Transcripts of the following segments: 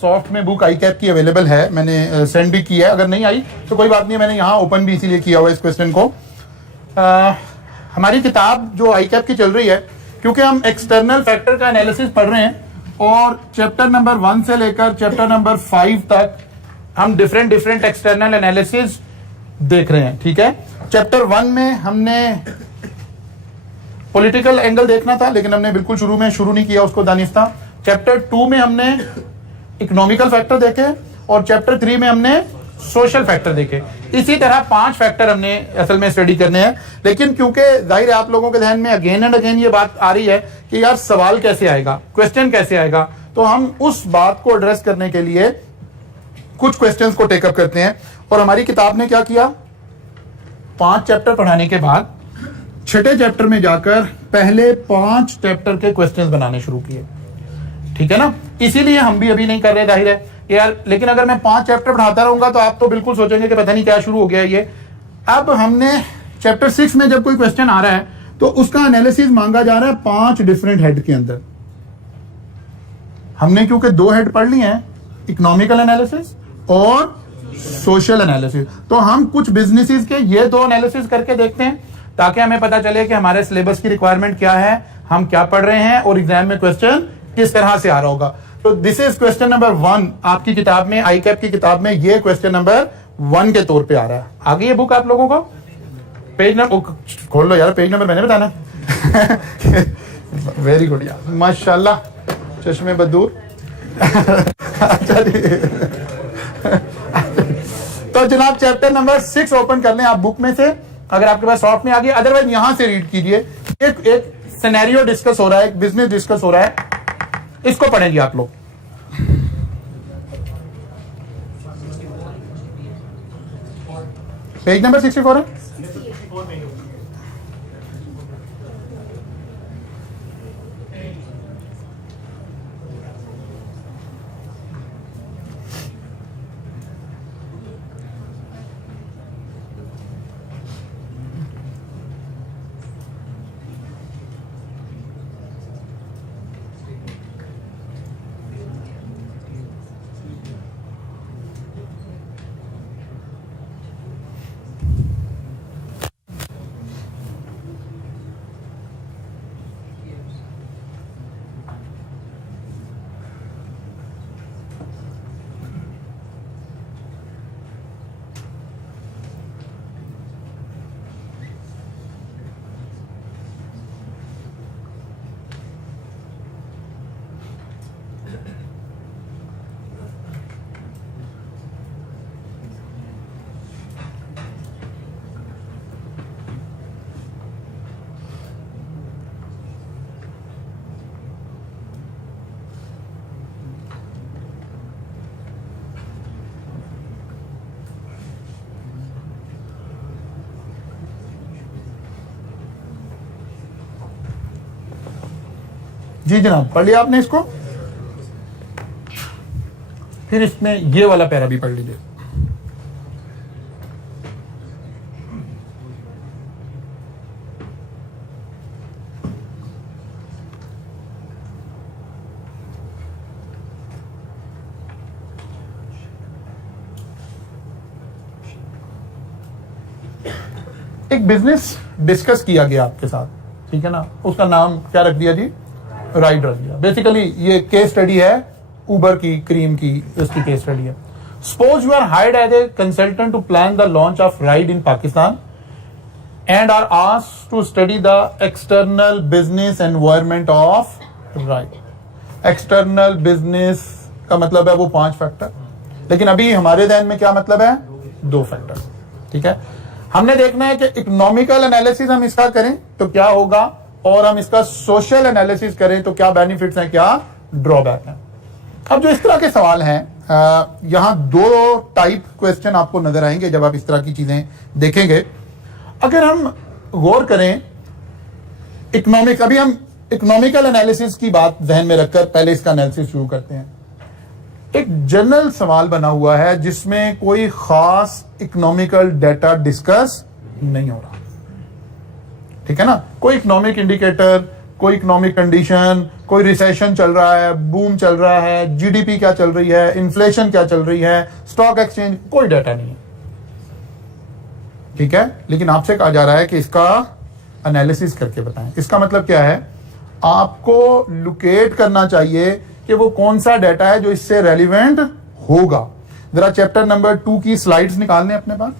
Soft में book आई cap की available है, मैंने सेंड भी की है, अगर नहीं आई तो कोई बात नहीं, मैंने यहाँ ओपन भी इसीलिए किया हुआ इस क्वेश्चन को। हमारी किताब जो आई कैप की चल रही है, क्योंकि हम एक्सटर्नल फैक्टर का एनालिसिस पढ़ रहे हैं और चैप्टर नंबर 1 से लेकर चैप्टर नंबर 5 तक हम डिफरेंट एक्सटर्नल एनालिसिस देख रहे हैं, ठीक है। चैप्टर 1 में हमने पॉलिटिकल एंगल देखना था, लेकिन हमने बिल्कुल शुरू नहीं किया उसको दानिस्ता। चैप्टर 2 में हमने इकोनॉमिकल फैक्टर देखे और चैप्टर 3 में हमने सोशल फैक्टर देखे। इसी तरह 5 फैक्टर हमने असल में स्टडी करने हैं, लेकिन क्योंकि जाहिर है आप लोगों के ध्यान में अगेन एंड अगेन ये बात आ रही है कि यार सवाल कैसे आएगा, क्वेश्चन कैसे आएगा, तो हम उस बात को एड्रेस करने के लिए कुछ क्वेश्चंस को टेकअप करते हैं। और हमारी किताब ने क्या किया, 5 चैप्टर पढ़ाने के बाद छठे चैप्टर में जाकर पहले 5 चैप्टर के क्वेश्चंस बनाने शुरू किए, ठीक है ना। इसीलिए हम भी अभी नहीं कर रहे, जाहिर है यार, लेकिन अगर मैं 5 चैप्टर पढ़ाता रहूंगा तो आप तो बिल्कुल सोचेंगे कि पता नहीं क्या शुरू हो गया ये। अब हमने चैप्टर 6 में जब कोई क्वेश्चन आ रहा है तो उसका एनालिसिस मांगा जा रहा है 5 डिफरेंट हेड के अंदर। हमने क्योंकि 2 हेड पढ़ लिए हैं, इकोनॉमिकल एनालिसिस और सोशल एनालिसिस, तो हम कुछ बिजनेसेस के ये 2 एनालिसिस करके देखते हैं ताकि हमें पता चले कि हमारे सिलेबस की रिक्वायरमेंट क्या है, हम क्या पढ़ रहे हैं और एग्जाम में क्वेश्चन किस तरह से आ रहा होगा। तो दिस इज क्वेश्चन नंबर 1 आपकी किताब में, आई कैप की किताब में ये क्वेश्चन नंबर 1 के तौर पे आ रहा है। आगे ये बुक आप लोगों को पेज नंबर खोल लो यार, पेज नंबर मैंने बताना। वेरी गुड यार, माशाल्लाह, चश्मे बदूर। तो जनाब चैप्टर नंबर 6 ओपन कर लें आप बुक में से, अगर आपके पास सॉफ्ट में आ गया, अदरवाइज यहां से रीड कीजिए। एक सिनेरियो डिस्कस हो रहा है, एक बिजनेस डिस्कस हो रहा है, इसको पढ़ेंगे आप लोग। पेज नंबर 64 है। जी जनाब, पढ़ लिया आपने इसको, फिर इसमें ये वाला पैरा भी पढ़ लीजिए। एक बिजनेस डिस्कस किया गया आपके साथ, ठीक है ना, उसका नाम क्या रख दिया जी, राइड रख दिया। बेसिकली ये केस स्टडी है उबर की, क्रीम की, इसकी केस स्टडी है। Suppose you are hired as a consultant to plan the launch of Ride in Pakistan and are asked to study the external business environment of Ride. External business का मतलब है वो 5 factor, लेकिन अभी हमारे ध्यान में क्या मतलब है, 2 फैक्टर, ठीक है। हमने देखना है कि इकोनॉमिकल एनालिसिस हम इसका करें तो क्या होगा, और हम इसका सोशल एनालिसिस करें तो क्या बेनिफिट्स हैं, क्या ड्रॉबैक हैं। अब जो इस तरह के सवाल हैं, यहां 2 टाइप क्वेश्चन आपको नजर आएंगे जब आप इस तरह की चीजें देखेंगे। अगर हम गौर करें अभी हम इकोनॉमिकल एनालिसिस की बात ध्यान में रखकर पहले इसका एनालिसिस शुरू करते हैं। एक जनरल सवाल बना हुआ है जिसमें कोई खास इकोनॉमिकल डेटा डिस्कस नहीं हो रहा, ठीक है ना। कोई इकोनॉमिक इंडिकेटर, कोई इकोनॉमिक कंडीशन, कोई रिसेशन चल रहा है, बूम चल रहा है, जीडीपी क्या चल रही है, इन्फ्लेशन क्या चल रही है, स्टॉक एक्सचेंज, कोई डाटा नहीं है, ठीक है। लेकिन आपसे कहा जा रहा है कि इसका एनालिसिस करके बताएं। इसका मतलब क्या है, आपको लोकेट करना चाहिए कि वो कौन सा डाटा है जो इससे रेलिवेंट होगा। जरा चैप्टर नंबर 2 की स्लाइड्स निकाल लें अपने पास।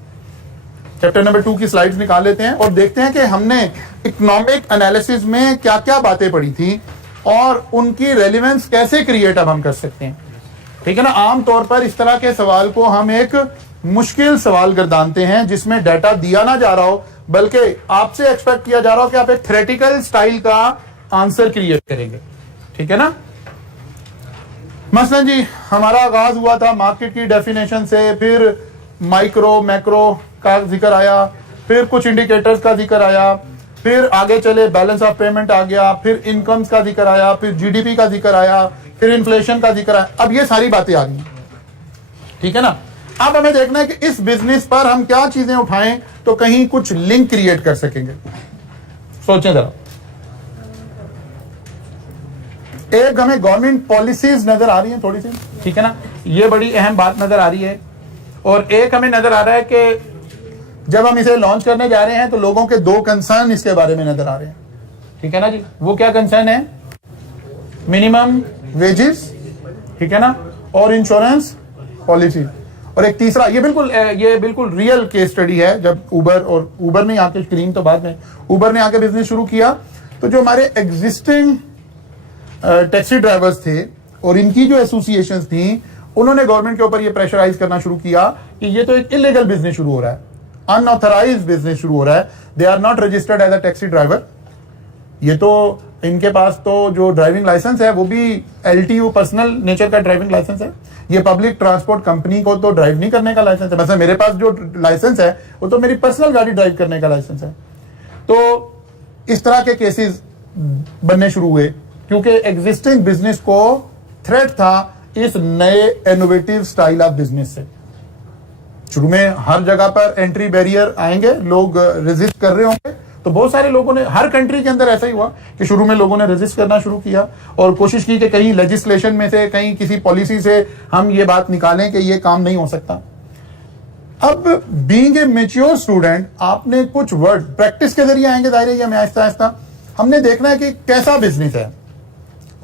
चैप्टर नंबर 2 की स्लाइड्स निकाल लेते हैं और देखते हैं कि हमने इकोनॉमिक एनालिसिस में क्या क्या बातें पढ़ी थी और उनकी रेलिवेंस कैसे क्रिएट अब हम कर सकते हैं, ठीक है ना। आमतौर पर इस तरह के सवाल को हम एक मुश्किल सवाल गर्दानते हैं जिसमें डाटा दिया ना जा रहा हो, बल्कि आपसे एक्सपेक्ट किया जा रहा हो कि आप एक थ्योरेटिकल स्टाइल का आंसर क्रिएट करेंगे, ठीक है ना। मसलन जी, हमारा आगाज हुआ था मार्केट की डेफिनेशन से, फिर माइक्रो मैक्रो का जिक्र आया, फिर कुछ इंडिकेटर्स का जिक्र आया, फिर आगे चले बैलेंस ऑफ पेमेंट आ गया, फिर इनकम्स का जिक्र आया, फिर जीडीपी का जिक्र आया, फिर इन्फ्लेशन का जिक्र आया। अब ये सारी बातें आ गई, ठीक है ना। अब हमें देखना है कि इस बिजनेस पर हम क्या चीजें उठाएं तो कहीं कुछ लिंक क्रिएट कर सकेंगे। सोचें जरा। एक हमें गवर्नमेंट पॉलिसीज नजर आ रही है थोड़ी सी, ठीक है ना, ये बड़ी अहम बात नजर आ रही है। और एक हमें नजर आ रहा है कि जब हम इसे लॉन्च करने जा रहे हैं तो लोगों के 2 कंसर्न इसके बारे में नजर आ रहे हैं, ठीक है ना जी। वो क्या कंसर्न है? मिनिमम वेजेस, ठीक है ना, और इंश्योरेंस पॉलिसी। और एक तीसरा, ये बिल्कुल रियल केस स्टडी है। जब ऊबर ने आके, क्रीम तो बाद में, ऊबर ने आके बिजनेस शुरू किया तो जो हमारे एग्जिस्टिंग टैक्सी ड्राइवर्स थे और इनकी जो एसोसिएशंस थी, उन्होंने गवर्नमेंट के ऊपर ये प्रेशराइज करना शुरू किया कि ये तो एक इलीगल बिजनेस शुरू हो रहा है, अनऑथराइज्ड बिजनेस शुरू हो रहा है, they are not registered as a taxi driver. ये तो इनके पास तो जो ड्राइविंग लाइसेंस है वो भी एलटीयू, पर्सनल नेचर का ड्राइविंग लाइसेंस है। ये पब्लिक ट्रांसपोर्ट कंपनी को तो ड्राइव नहीं करने का लाइसेंस है। मतलब मेरे पास जो लाइसेंस है वो तो मेरी पर्सनल गाड़ी ड्राइव करने का लाइसेंस है। तो इस तरह के केसेस बनने शुरू हुए क्योंकि एग्जिस्टिंग बिजनेस को थ्रेट था इस नए इनोवेटिव स्टाइल ऑफ बिजनेस से। शुरू में हर जगह पर एंट्री बैरियर आएंगे, लोग रेजिस्ट कर रहे होंगे, तो बहुत सारे लोगों ने, हर कंट्री के अंदर ऐसा ही हुआ कि शुरू में लोगों ने रेजिस्ट करना शुरू किया और कोशिश की कि कहीं लेजिस्लेशन में से, कहीं किसी पॉलिसी से हम ये बात निकालें कि ये काम नहीं हो सकता। अब बीइंग ए मैच्योर स्टूडेंट, आपने कुछ वर्ड प्रैक्टिस के जरिए आएंगे, जाहिर है ये हमें आहिस्ता आहिस्ता हमने देखना है कि कैसा बिजनेस है।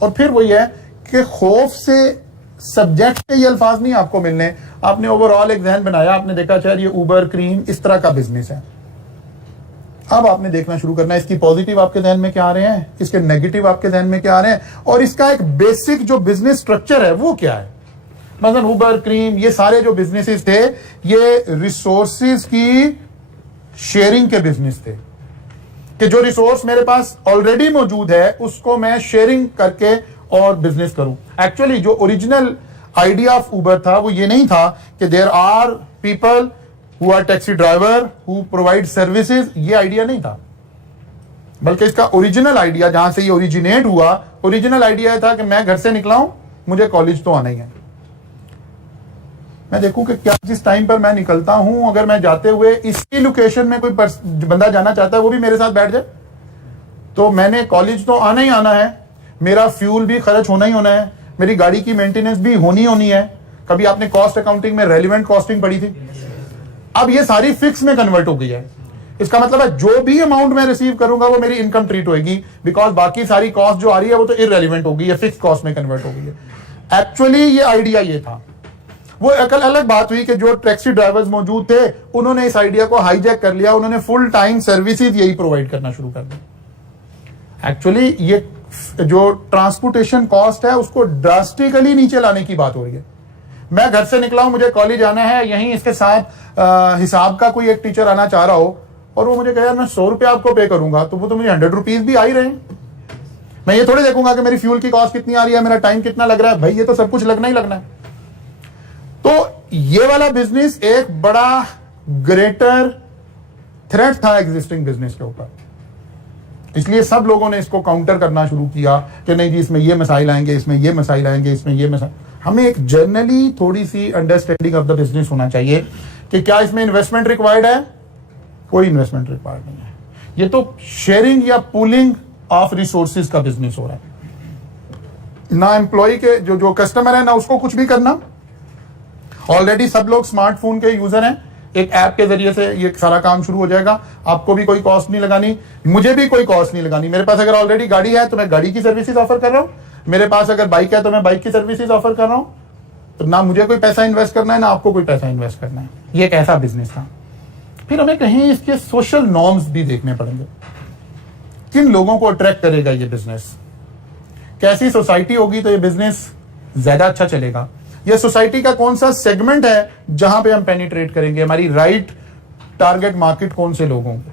और फिर वही है कि खौफ से सब्जेक्ट के ये अल्फाज नहीं आपको मिलने, आपने ओवरऑल एक जहन बनाया, आपने देखा शायद ये उबर, क्रीम इस तरह का बिजनेस है। अब आपने देखना शुरू करना है इसकी पॉजिटिव आपके जहन में क्या आ रहे हैं, इसके नेगेटिव आपके जहन में क्या आ रहे हैं, और इसका एक बेसिक जो बिजनेस स्ट्रक्चर है वो क्या है। मतलब उबर, क्रीम, ये सारे जो बिजनेसेस थे ये रिसोर्सेज की शेयरिंग के बिजनेस थे कि जो रिसोर्स मेरे पास ऑलरेडी मौजूद है उसको मैं शेयरिंग करके और बिजनेस करूं। एक्चुअली जो ओरिजिनल आइडिया ऑफ उबर था वो ये नहीं था कि there are people who are taxi driver who provide services, ये आइडिया नहीं था, बल्कि इसका ओरिजिनल आइडिया जहां से ये ओरिजिनेट हुआ, ओरिजिनल आइडिया था कि मैं घर से निकला हूं, मुझे कॉलेज तो आना ही है, मैं देखूं कि क्या जिस टाइम पर मैं निकलता हूं, अगर मैं जाते हुए इसी लोकेशन में कोई बंदा जाना चाहता है वो भी मेरे साथ बैठ जाए, तो मैंने कॉलेज तो आना ही आना है, मेरा फ्यूल भी खर्च होना ही होना है, मेरी गाड़ी की मेंटेनेंस भी होनी है। कभी आपने कॉस्ट अकाउंटिंग में रेलिवेंट कॉस्टिंग पढ़ी थी, अब ये सारी फिक्स में कन्वर्ट हो गई है। इसका मतलब है जो भी अमाउंट मैं रिसीव करूंगा वो मेरी इनकम ट्रीट होगी, बिकॉज बाकी सारी कॉस्ट जो आ रही है वो तो इररेलेवेंट होगी, ये फिक्स कॉस्ट में कन्वर्ट हो गई है। एक्चुअली ये आइडिया ये था। वो अकल अलग बात हुई कि जो टैक्सी ड्राइवर्स मौजूद थे उन्होंने इस आइडिया को हाईजैक कर लिया, उन्होंने फुल टाइम सर्विसेज यही प्रोवाइड करना शुरू कर दी। एक्चुअली ये जो ट्रांसपोर्टेशन कॉस्ट है उसको ड्रास्टिकली नीचे लाने की बात हो रही है। मैं घर से निकला हूं, मुझे कॉलेज आना है, यहीं इसके साथ हिसाब का कोई एक टीचर आना चाह रहा हो और वो मुझे कहे यार मैं 100 रुपये आपको पे करूंगा, तो वो तो मुझे 100 रुपीज भी आ ही रहे हैं। मैं ये थोड़ी देखूंगा कि मेरी फ्यूल की कॉस्ट कितनी आ रही है, मेरा टाइम कितना लग रहा है, भाई ये तो सब कुछ लगना ही लगना है। तो ये वाला बिजनेस एक बड़ा ग्रेटर थ्रेट था एग्जिस्टिंग बिजनेस के ऊपर, इसलिए सब लोगों ने इसको काउंटर करना शुरू किया कि नहीं जी इसमें ये मसाइल आएंगे, इसमें ये मसाइल आएंगे, इसमें ये मसाइल। हमें एक जनरली थोड़ी सी अंडरस्टैंडिंग ऑफ द बिजनेस होना चाहिए कि क्या इसमें इन्वेस्टमेंट रिक्वायर्ड है, कोई इन्वेस्टमेंट रिक्वायर्ड नहीं है। ये तो शेयरिंग या पूलिंग ऑफ रिसोर्सेज का बिजनेस हो रहा है। ना एम्प्लॉय के जो कस्टमर है ना उसको कुछ भी करना, ऑलरेडी सब लोग स्मार्टफोन के यूजर हैं, एक ऐप के जरिए से ये सारा काम शुरू हो जाएगा। आपको भी कोई कॉस्ट नहीं लगानी, मुझे भी कोई कॉस्ट नहीं लगानी। मेरे पास अगर ऑलरेडी गाड़ी है तो मैं गाड़ी की सर्विसेज ऑफर कर रहा हूं, मेरे पास अगर बाइक है तो मैं बाइक की सर्विसेज ऑफर कर रहा हूं। तो ना मुझे कोई पैसा इन्वेस्ट करना है ना आपको कोई पैसा इन्वेस्ट करना है। ये एक ऐसा बिजनेस था। फिर हमें कहीं इसके सोशल नॉर्म्स भी देखने पड़ेंगे, किन लोगों को अट्रैक्ट करेगा ये बिजनेस, कैसी सोसाइटी होगी तो ये बिजनेस ज्यादा अच्छा चलेगा, ये सोसाइटी का कौन सा सेगमेंट है जहां पे हम पेनिट्रेट करेंगे, हमारी राइट टारगेट मार्केट कौन से लोग होंगे,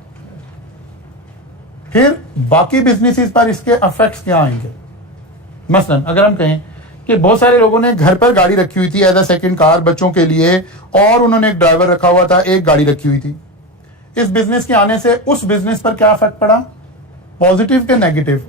फिर बाकी बिजनेसेस पर इसके इफेक्ट्स क्या आएंगे। मसलन अगर हम कहें कि बहुत सारे लोगों ने घर पर गाड़ी रखी हुई थी एज अ सेकंड कार बच्चों के लिए, और उन्होंने एक ड्राइवर रखा हुआ था, एक गाड़ी रखी हुई थी। इस बिजनेस के आने से उस बिजनेस पर क्या इफेक्ट पड़ा, पॉजिटिव के नेगेटिव?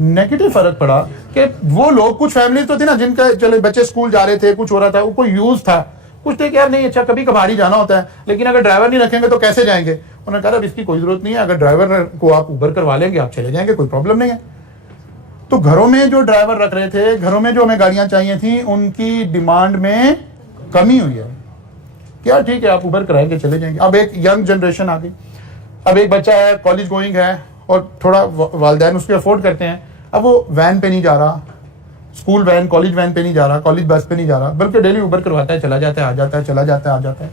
नेगेटिव फर्क पड़ा कि वो लोग, कुछ फैमिली तो थी ना जिनका चले बच्चे स्कूल जा रहे थे, कुछ हो रहा था, उनको यूज था, कुछ थे कि यार नहीं अच्छा कभी कभार ही जाना होता है, लेकिन अगर ड्राइवर नहीं रखेंगे तो कैसे जाएंगे। उन्होंने कहा अब इसकी कोई जरूरत नहीं है, अगर ड्राइवर को आप उबर करवा लेंगे आप चले जाएंगे, कोई प्रॉब्लम नहीं है। तो घरों में जो ड्राइवर रख रहे थे, घरों में जो हमें गाड़ियां चाहिए थी, उनकी डिमांड में कमी हुई है। क्या ठीक है आप उबर कराएंगे चले जाएंगे। अब एक यंग जनरेशन आ गई, अब एक बच्चा है कॉलेज गोइंग है और थोड़ा वालिदैन उसके अफोर्ड करते हैं, अब वो वैन पे नहीं जा रहा, स्कूल वैन कॉलेज वैन पे नहीं जा रहा, कॉलेज बस पे नहीं जा रहा, बल्कि डेली उबर करवाता है, चला जाता है आ जाता है, चला जाता है आ जाता है।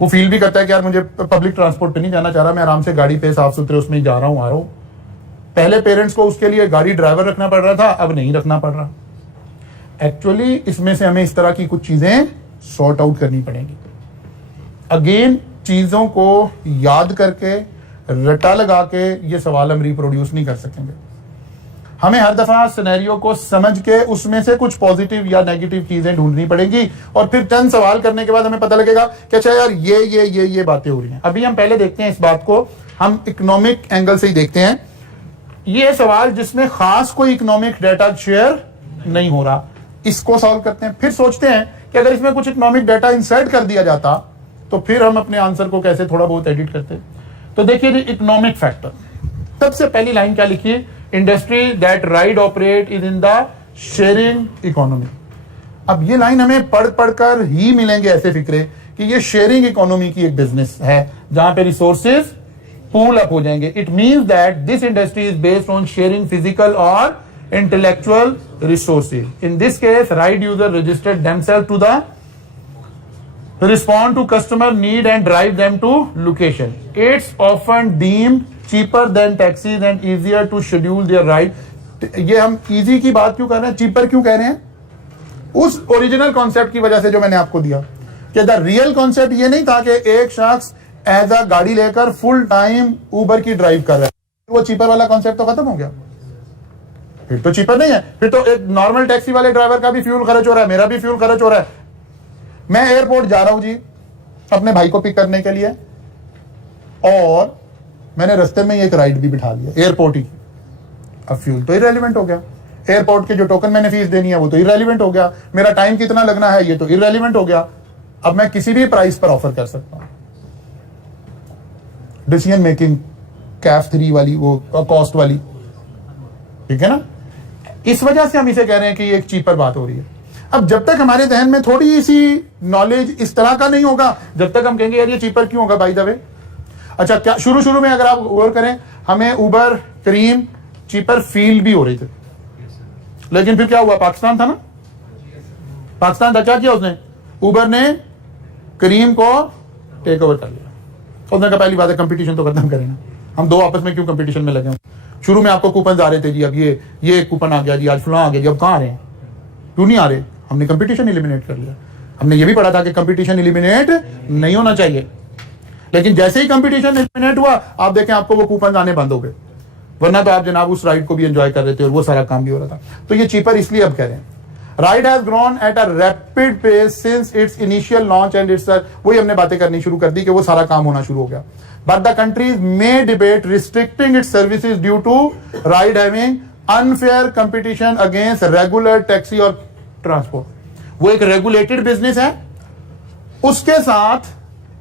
वो फील भी करता है कि यार मुझे पब्लिक ट्रांसपोर्ट पे नहीं जाना चाह रहा, मैं आराम से गाड़ी पे साफ सुथरे उसमें ही जा रहा हूँ आ रहा हूँ। पहले पेरेंट्स को उसके लिए गाड़ी ड्राइवर रखना पड़ रहा था, अब नहीं रखना पड़ रहा। एक्चुअली इसमें से हमें इस तरह की कुछ चीजें सॉर्ट आउट करनी पड़ेंगी। अगेन चीजों को याद करके रटा लगा के ये सवाल हम रिप्रोड्यूस नहीं कर सकेंगे। हमें हर दफा सिनेरियो को समझ के उसमें से कुछ पॉजिटिव या नेगेटिव चीजें ढूंढनी पड़ेंगी, और फिर चंद सवाल करने के बाद हमें पता लगेगा कि अच्छा यार ये बातें हो रही हैं। अभी हम पहले देखते हैं इस बात को, हम इकोनॉमिक एंगल से ही देखते हैं। ये सवाल जिसमें खास कोई इकोनॉमिक डाटा शेयर नहीं हो रहा, इसको सॉल्व करते हैं। फिर सोचते हैं कि अगर इसमें कुछ इकोनॉमिक डाटा इंसर्ट कर दिया जाता तो फिर हम अपने आंसर को कैसे थोड़ा बहुत एडिट करते। तो देखिए जी, इकोनॉमिक फैक्टर, सबसे पहली लाइन क्या लिखी है, industry that ride operate is in the sharing economy. अब ये लाइन हमें पढ़ पढ़कर ही मिलेंगे ऐसे फिक्रे कि ये शेयरिंग इकोनॉमी की एक बिजनेस है जहां पे रिसोर्सेज पूल अप हो जाएंगे। It means that this industry is based on sharing physical और intellectual resources. In this case, ride user registered themselves to the respond to customer need and drive them to location. It's often deemed cheaper than taxis and easier to schedule their ride. ये हम easy की बात क्यों कर रहे हैं, cheaper क्यों कह रहे हैं? उस ओरिजिनल कॉन्सेप्ट की वजह से जो मैंने आपको दिया कि द रियल कॉन्सेप्ट ये नहीं था कि एक शख्स एज अ गाड़ी लेकर फुल टाइम उबर की ड्राइव कर रहा है, वो चीपर वाला कॉन्सेप्ट तो खत्म हो गया। फिर तो चीपर नहीं है, फिर तो एक नॉर्मल टैक्सी वाले ड्राइवर का भी फ्यूल खर्च हो रहा है, मेरा भी फ्यूल खर्च हो रहा है। मैं एयरपोर्ट जा रहा हूं जी अपने भाई को पिक करने के लिए, और मैंने रास्ते में एक राइड भी बिठा लिया एयरपोर्ट ही। अब फ्यूल तो इररेलेवेंट हो गया, एयरपोर्ट के जो टोकन मैंने फीस देनी है वो तो इररेलेवेंट हो गया, मेरा टाइम कितना लगना है ये तो इररेलेवेंट हो गया। अब मैं किसी भी प्राइस पर ऑफर कर सकता हूं। डिसीजन मेकिंग कैफ 3 वाली, वो कॉस्ट वाली, ठीक है ना। इस वजह से हम इसे कह रहे हैं कि ये एक चीपर बात हो रही है। अब जब तक हमारे जहन में थोड़ी सी नॉलेज इस तरह का नहीं होगा, जब तक हम कहेंगे यार ये चीपर क्यों होगा बाय द वे। अच्छा, क्या शुरू में अगर आप गौर करें, हमें उबर करीम चीपर फील भी हो रही थी, लेकिन फिर क्या हुआ, पाकिस्तान था ना, पाकिस्तान था, क्या किया उसने, उबर ने करीम को टेक ओवर कर लिया। उसने कहा पहली बात है कंपटीशन तो खत्म करें ना, हम दो आपस में क्यों कंपटीशन में लगे। शुरू में आपको कूपन आ रहे थे जी, अब ये कूपन आ गया जी, आज फलां आ गया जी, अब कहाँ आ रहे हैं, क्यों नहीं आ रहे। हमने कंपटीशन एलिमिनेट कर लिया। हमने ये भी पढ़ा था कि कंपटीशन एलिमिनेट नहीं होना चाहिए, लेकिन जैसे ही कंपटीशन एलिमिनेट हुआ आप देखें आपको वो कूपन आने बंद हो गए, वरना तो आप जनाब उस राइड को भी एंजॉय कर रहे थे और वो सारा काम भी हो रहा था। तो ये चीपर इसलिए अब कह रहे हैं। Ride has grown at a rapid pace since its initial launch and its, वही हमने बातें करनी शुरू कर दी कि वो सारा काम होना शुरू हो गया। But the countries may debate restricting its services due to ride having unfair competition against regular taxi और transport। वो एक regulated business है, उसके साथ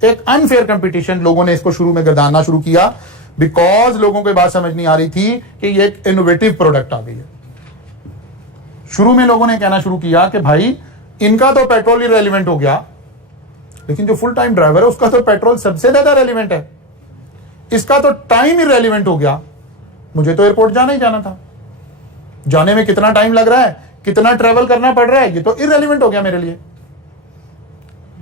एक अनफेयर कंपटीशन लोगों ने इसको शुरू में गर्दाना शुरू किया, बिकॉज लोगों को बात समझ नहीं आ रही थी कि ये एक इनोवेटिव प्रोडक्ट आ गई है। शुरू में लोगों ने कहना शुरू किया कि भाई इनका तो पेट्रोल ही रेलिवेंट हो गया, लेकिन जो फुल टाइम ड्राइवर है उसका तो पेट्रोल सबसे ज्यादा रेलिवेंट है, इसका तो टाइम ही रेलिवेंट हो गया। मुझे तो एयरपोर्ट जाना ही जाना था, जाने में कितना टाइम लग रहा है, कितना ट्रेवल करना पड़ रहा है, ये तो इररेलेवेंट हो गया मेरे लिए।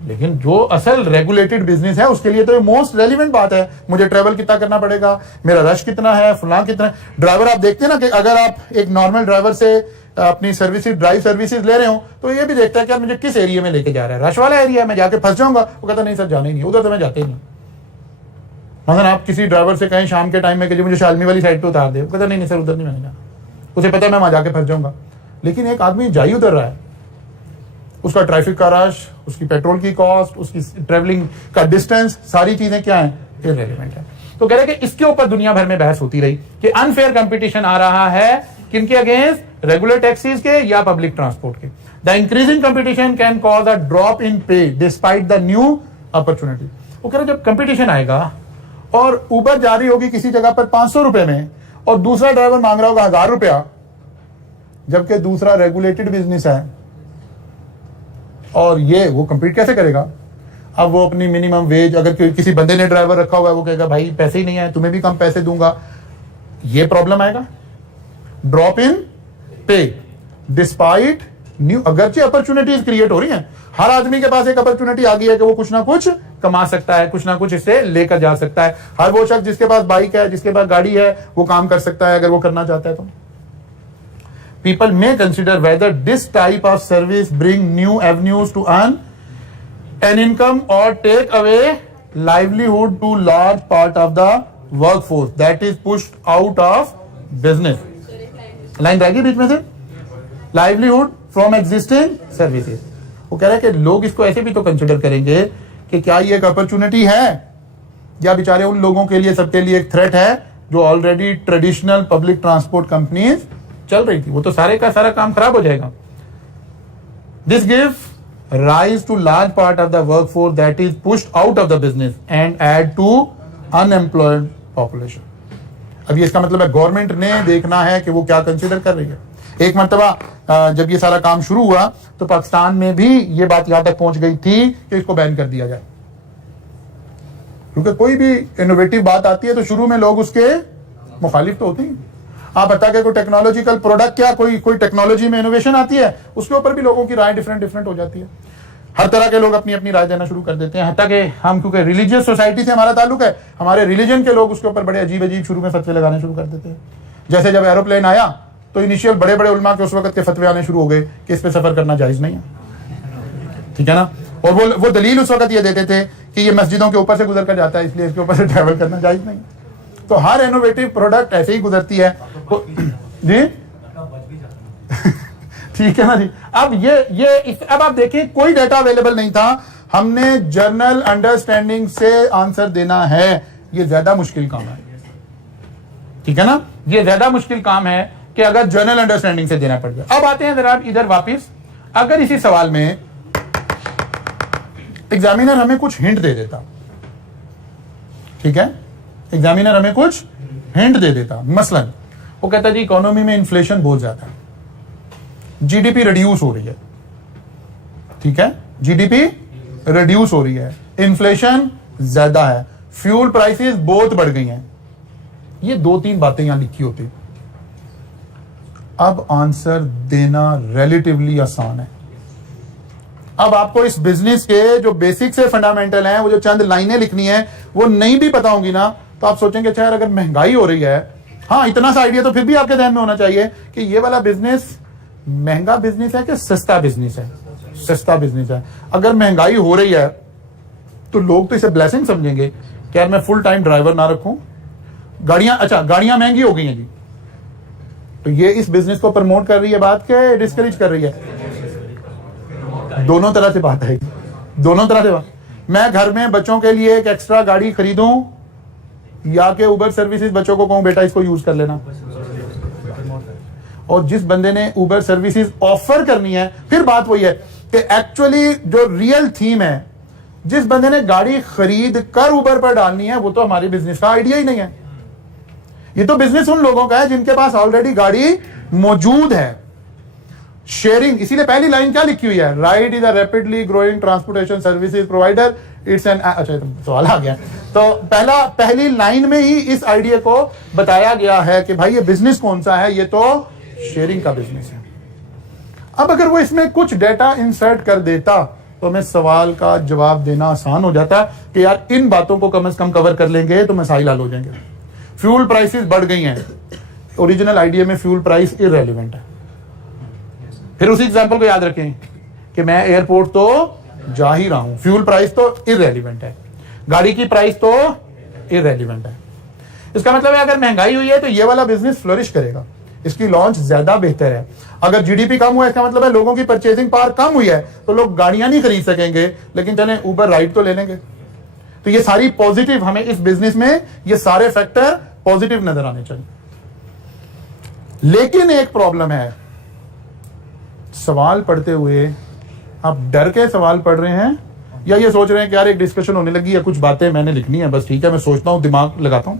लेकिन जो असल रेगुलेटेड बिजनेस है उसके लिए तो ये मोस्ट रेलिवेंट बात है, मुझे ट्रेवल कितना करना पड़ेगा, मेरा रश कितना है, फुला कितना। ड्राइवर आप देखते हैं ना कि अगर आप एक नॉर्मल ड्राइवर से अपनी सर्विसेज ड्राइव सर्विसेज ले रहे हो तो ये भी देखता है कि यार मुझे किस एरिया में लेके जा रहा है, रश वाला एरिया है, मैं जाके फंस जाऊंगा। वो कहता नहीं सर जाना ही नहीं, उधर तो मैं जाते ही नहीं। मगर आप किसी ड्राइवर से कहें शाम के टाइम में कि मुझे शालमी वाली साइड पे उतार दे, वो कहता नहीं सर उधर नहीं मैंने जाना, उसे पता है मैं वहां जाके फंस जाऊंगा। लेकिन एक आदमी जा ही उतर रहा है, उसका ट्रैफिक का रश, उसकी पेट्रोल की कॉस्ट, उसकी ट्रेवलिंग का डिस्टेंस, सारी चीजें क्या है, इररिलेवेंट है। तो कह रहे कि इसके ऊपर दुनिया भर में बहस होती रही कि अनफेयर कंपटीशन आ रहा है किनके अगेंस्ट, रेगुलर टैक्सीज के या पब्लिक ट्रांसपोर्ट के। The increasing competition can cause a drop in पे डिस्पाइट द न्यू अपॉर्चुनिटी। वो कह रहे जब कंपटीशन आएगा और उबर जा रही होगी किसी जगह पर 500 रुपए में और दूसरा ड्राइवर मांग रहा होगा 1000 रुपया, जबकि दूसरा रेगुलेटेड बिजनेस है, और ये वो कंपीट कैसे करेगा। अब वो अपनी मिनिमम वेज, अगर किसी बंदे ने ड्राइवर रखा हुआ है वो कहेगा भाई पैसे ही नहीं है, तुम्हें भी कम पैसे दूंगा, ये प्रॉब्लम आएगा। ड्रॉप इन पे डिस्पाइट न्यू, अगरचे अपॉर्चुनिटीज क्रिएट हो रही हैं, हर आदमी के पास एक अपॉर्चुनिटी आ गई है कि वो कुछ ना कुछ कमा सकता है, कुछ ना कुछ इससे लेकर जा सकता है। हर वो शख्स जिसके पास बाइक है, जिसके पास गाड़ी है, वो काम कर सकता है अगर वो करना चाहता है तो। People may consider whether this type of service bring new avenues to earn an income or take away livelihood to large part of the workforce that is pushed out of business. Line रहेगी बीच में से, livelihood from existing services। वो कह रहा है कि लोग इसको ऐसे भी तो कंसिडर करेंगे कि क्या ये एक अपॉर्चुनिटी है या बेचारे उन लोगों के लिए, सबके लिए एक थ्रेट है जो already traditional public transport companies चल रही थी, वो तो सारे का सारा काम खराब हो जाएगा। This give rise to large part of the workforce that is pushed out of the business and add to unemployed population. अब ये इसका मतलब है गवर्नमेंट ने देखना है कि वो क्या कंसिडर कर रही है। एक मरतबा जब ये सारा काम शुरू हुआ तो पाकिस्तान में भी ये बात यहां तक पहुंच गई थी कि इसको बैन कर दिया जाए, क्योंकि कोई भी इनोवेटिव बात आती है तो शुरू में लोग उसके मुखालिफ तो होते हैं। आप बता के कोई टेक्नोलॉजिकल प्रोडक्ट, क्या कोई टेक्नोलॉजी में इनोवेशन आती है, उसके ऊपर भी लोगों की राय डिफरेंट हो जाती है। हर तरह के लोग अपनी अपनी राय देना शुरू कर देते हैं। हत्ता कि हम, क्योंकि रिलीजियस सोसाइटी से हमारा ताल्लुक है, हमारे रिलीजन के लोग उसके ऊपर बड़े अजीब शुरू में फतवे लगाने शुरू कर देते हैं। जैसे जब एरोप्लेन आया तो इनिशियल बड़े बड़े उलमा के उस वक्त के फतवे आने शुरू हो गए कि इस पे सफर करना जायज नहीं है, ठीक है ना। और वो दलील उस वक्त ये देते थे कि ये मस्जिदों के ऊपर से गुजर कर जाता है, इसलिए इसके ऊपर से ट्रैवल करना जायज नहीं। तो हर इनोवेटिव प्रोडक्ट ऐसे ही गुजरती है तो जी ठीक है ना जी। अब आप देखिए कोई डाटा अवेलेबल नहीं था, हमने जर्नल अंडरस्टैंडिंग से आंसर देना है, ये ज्यादा मुश्किल काम है, ठीक है ना। ये ज्यादा मुश्किल काम है कि अगर जर्नल अंडरस्टैंडिंग से देना पड़ जाए। अब आते हैं जरा इधर वापिस, अगर इसी सवाल में एग्जामिनर हमें कुछ हिंट दे देता, ठीक है, एग्जामिनर हमें कुछ हिंट दे देता, मसलन वो कहता जी इकोनॉमी में इन्फ्लेशन बहुत ज्यादा है, जीडीपी रिड्यूस हो रही है, ठीक है, जीडीपी रिड्यूस हो रही है, इन्फ्लेशन ज्यादा है, फ्यूल प्राइसेस बहुत बढ़ गई हैं, ये 2-3 बातें यहां लिखी होती। अब आंसर देना रिलेटिवली आसान है। अब आपको इस बिजनेस के जो बेसिक से फंडामेंटल हैं, वो जो चंद लाइनें लिखनी है, वो नहीं भी पता होंगी ना तो आप सोचेंगे अच्छा यार अगर महंगाई हो रही है, हाँ इतना सा आइडिया तो फिर भी आपके ध्यान में होना चाहिए कि ये वाला बिजनेस महंगा बिजनेस है कि सस्ता बिजनेस है। सस्ता बिजनेस है। अगर महंगाई हो रही है तो लोग तो इसे ब्लेसिंग समझेंगे कि यार मैं फुल टाइम ड्राइवर ना रखूं, गाड़ियां महंगी हो गई हैं जी, तो ये इस बिजनेस को प्रमोट कर रही है बात के डिस्करेज कर रही है। दोनों तरह से बात है, दोनों तरह से बात। मैं घर में बच्चों के लिए एक एक्स्ट्रा गाड़ी खरीदूं या कि उबर सर्विसेज बच्चों को कहूं बेटा इसको यूज कर लेना, और जिस बंदे ने उबर सर्विसेज ऑफर करनी है, फिर बात वही है कि एक्चुअली जो रियल थीम है जिस बंदे ने गाड़ी खरीद कर उबर पर डालनी है वो तो हमारे बिजनेस का आइडिया ही नहीं है। ये तो बिजनेस उन लोगों का है जिनके पास ऑलरेडी गाड़ी मौजूद है। शेयरिंग, इसीलिए पहली लाइन क्या लिखी हुई है, ride is a rapidly growing transportation services provider, it's an, अच्छा सवाल आ गया। तो पहली लाइन में ही इस आइडिया को बताया गया है कि भाई ये बिजनेस कौन सा है, ये तो शेयरिंग का बिजनेस है। अब अगर वो इसमें कुछ डेटा इंसर्ट कर देता तो हमें सवाल का जवाब देना आसान हो जाता कि यार इन बातों को कम से कम कवर कर लेंगे तो मसाइल हल हो जाएंगे। फ्यूल प्राइसेस बढ़ गई हैं, ओरिजिनल आइडिया में फ्यूल प्राइस इररेलेवेंट है। फिर उसी एग्जांपल को याद रखें कि मैं एयरपोर्ट तो जा ही रहा हूं, फ्यूल प्राइस तो इररेलेवेंट है, गाड़ी की प्राइस तो इररेलेवेंट है। इसका मतलब है अगर महंगाई हुई है तो ये वाला बिजनेस फ्लोरिश करेगा, इसकी लॉन्च ज्यादा बेहतर है। अगर जीडीपी कम हुआ है इसका मतलब है लोगों की परचेजिंग पावर कम हुई है तो लोग गाड़ियां नहीं खरीद सकेंगे, लेकिन चलें उबर राइड तो ले लेंगे। तो ये सारी पॉजिटिव, हमें इस बिजनेस में ये सारे फैक्टर पॉजिटिव नजर आने चाहिए। लेकिन एक प्रॉब्लम है, सवाल पढ़ते हुए आप डर के सवाल पढ़ रहे हैं या ये सोच रहे हैं कि यार एक डिस्कशन होने लगी है, कुछ बातें मैंने लिखनी है, बस ठीक है मैं सोचता हूं, दिमाग लगाता हूं।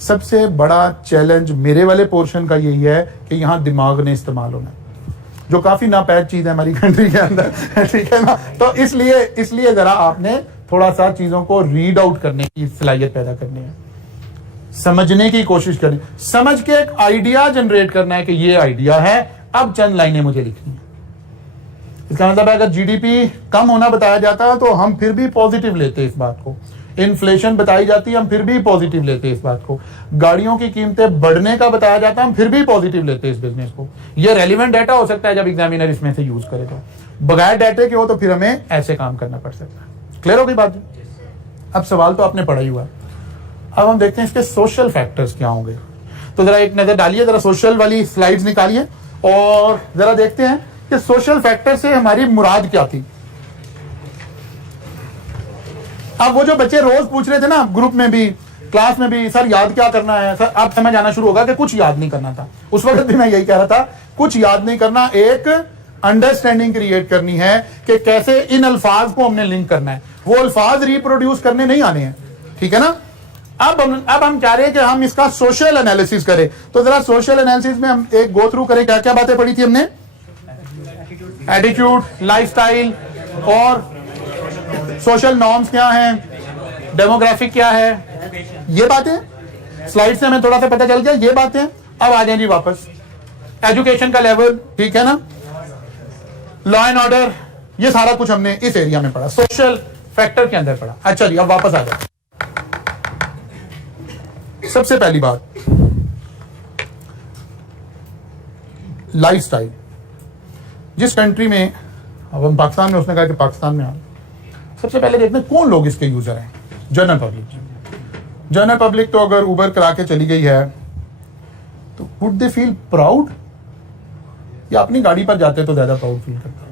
सबसे बड़ा चैलेंज मेरे वाले पोर्शन का यही है कि यहां दिमाग ने इस्तेमाल होना है, जो काफी नापैद चीज है हमारी कंट्री के अंदर, ठीक है ना। तो इसलिए जरा आपने थोड़ा सा चीजों को रीड आउट करने की सलाहियत पैदा करनी है, समझने की कोशिश करनी, समझ के एक आइडिया जनरेट करना है कि ये आइडिया है, अब चंद लाइनें मुझे लिखनी है। इसका मतलब है अगर जीडीपी कम होना बताया जाता है तो हम फिर भी पॉजिटिव लेते इस बात को, इन्फ्लेशन बताई जाती है हम फिर भी पॉजिटिव लेते इस बात को, गाड़ियों की कीमतें बढ़ने का बताया जाता है हम फिर भी पॉजिटिव लेते इस बिजनेस को। ये रेलिवेंट डाटा हो सकता है जब एग्जामिनर इसमें से यूज करे, तो बगैर डाटे के हो तो फिर हमें ऐसे काम करना पड़ सकता है। क्लियर हो गई बात? अब सवाल तो आपने पढ़ा ही हुआ है, अब हम देखते हैं इसके सोशल फैक्टर्स क्या होंगे। तो जरा एक नजर डालिए, जरा सोशल वाली स्लाइड्स निकालिए और जरा देखते हैं कि सोशल फैक्टर से हमारी मुराद क्या थी। अब वो जो बच्चे रोज पूछ रहे थे ना ग्रुप में भी, क्लास में भी, सर याद क्या करना है, सर आप समझ आना शुरू होगा कि कुछ याद नहीं करना था। उस वक्त भी मैं यही कह रहा था, कुछ याद नहीं करना, एक अंडरस्टैंडिंग क्रिएट करनी है कि कैसे इन अल्फाज को हमने लिंक करना है, वो अल्फाज रिप्रोड्यूस करने नहीं आने हैं, ठीक है ना। अब हम चाह रहे हैं कि हम इसका सोशल एनालिसिस करें, तो जरा सोशल एनालिसिस में हम एक गो थ्रू करें, क्या क्या बातें पढ़ी थी हमने, एटीट्यूड, लाइफस्टाइल और सोशल नॉर्म्स क्या हैं, डेमोग्राफिक क्या है, ये बातें स्लाइड से हमें थोड़ा सा पता चल गया, ये बातें। अब आ जाएं जी वापस, एजुकेशन का लेवल, ठीक है ना, लॉ एंड ऑर्डर, ये सारा कुछ हमने इस एरिया में पढ़ा, सोशल फैक्टर के अंदर पढ़ा। अच्छा जी, अब वापस आ जाए। सबसे पहली बात, लाइफस्टाइल। जिस कंट्री में, अब हम पाकिस्तान में, उसने कहा कि पाकिस्तान में सबसे पहले देखते हैं कौन लोग इसके यूजर हैं, जनरल पब्लिक। जनरल पब्लिक तो अगर उबर करा के चली गई है तो वुड दे फील प्राउड, या अपनी गाड़ी पर जाते तो ज्यादा प्राउड फील करता।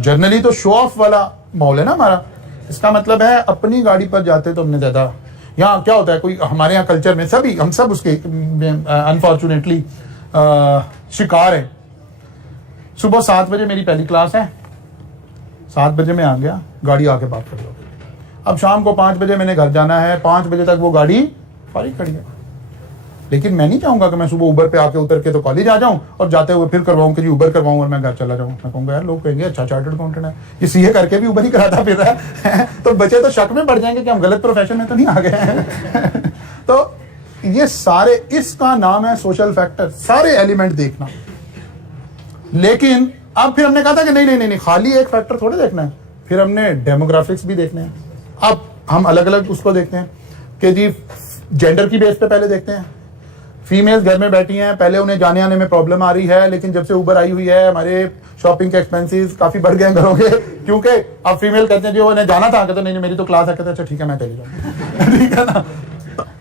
जनरली तो शो ऑफ वाला माहौल है ना हमारा, इसका मतलब है अपनी गाड़ी पर जाते तो हमने ज्यादा, यहाँ क्या होता है, कोई हमारे यहाँ कल्चर में सभी हम सब उसके अनफॉर्चुनेटली शिकार है। सुबह 7 बजे मेरी पहली क्लास है, 7 बजे मैं आ गया, गाड़ी आके बात कर लो। अब शाम को 5 बजे मैंने घर जाना है, 5 बजे तक वो गाड़ी फारिग खड़ी है। लेकिन मैं नहीं चाहूंगा कि मैं सुबह उबर पे आके उतर के तो कॉलेज आ जाऊं और जाते हुए फिर करवाऊं कि जी उबर करवाऊं और मैं घर चला जाऊं। मैं कहूंगा यार लोग कहेंगे अच्छा चार्टर्ड अकाउंटेंट है, ये सीए करके भी उबर ही कराता फिर रहा है। तो बच्चे तो शक में पड़ जाएंगे कि हम गलत प्रोफेशन में तो नहीं आ गए हैं। तो ये सारे, इसका नाम है सोशल फैक्टर, सारे एलिमेंट देखना। लेकिन अब फिर हमने कहा था कि नहीं, खाली एक फैक्टर थोड़े देखना है, फिर हमने डेमोग्राफिक्स भी देखने हैं। अब हम अलग अलग उसको देखते हैं कि जी जेंडर की बेस पे पहले देखते हैं, फीमेल्स घर में बैठी हैं, पहले उन्हें जाने आने में प्रॉब्लम आ रही है, लेकिन जब से उबर आई हुई है हमारे शॉपिंग के एक्सपेंसेस काफी बढ़ गए हैं घरों के, क्योंकि अब फीमेल कहते हैं जी उन्हें जाना था, कहते नहीं मेरी तो क्लास है, कहते अच्छा ठीक है मैं चली जाऊँ। ठीक है ना।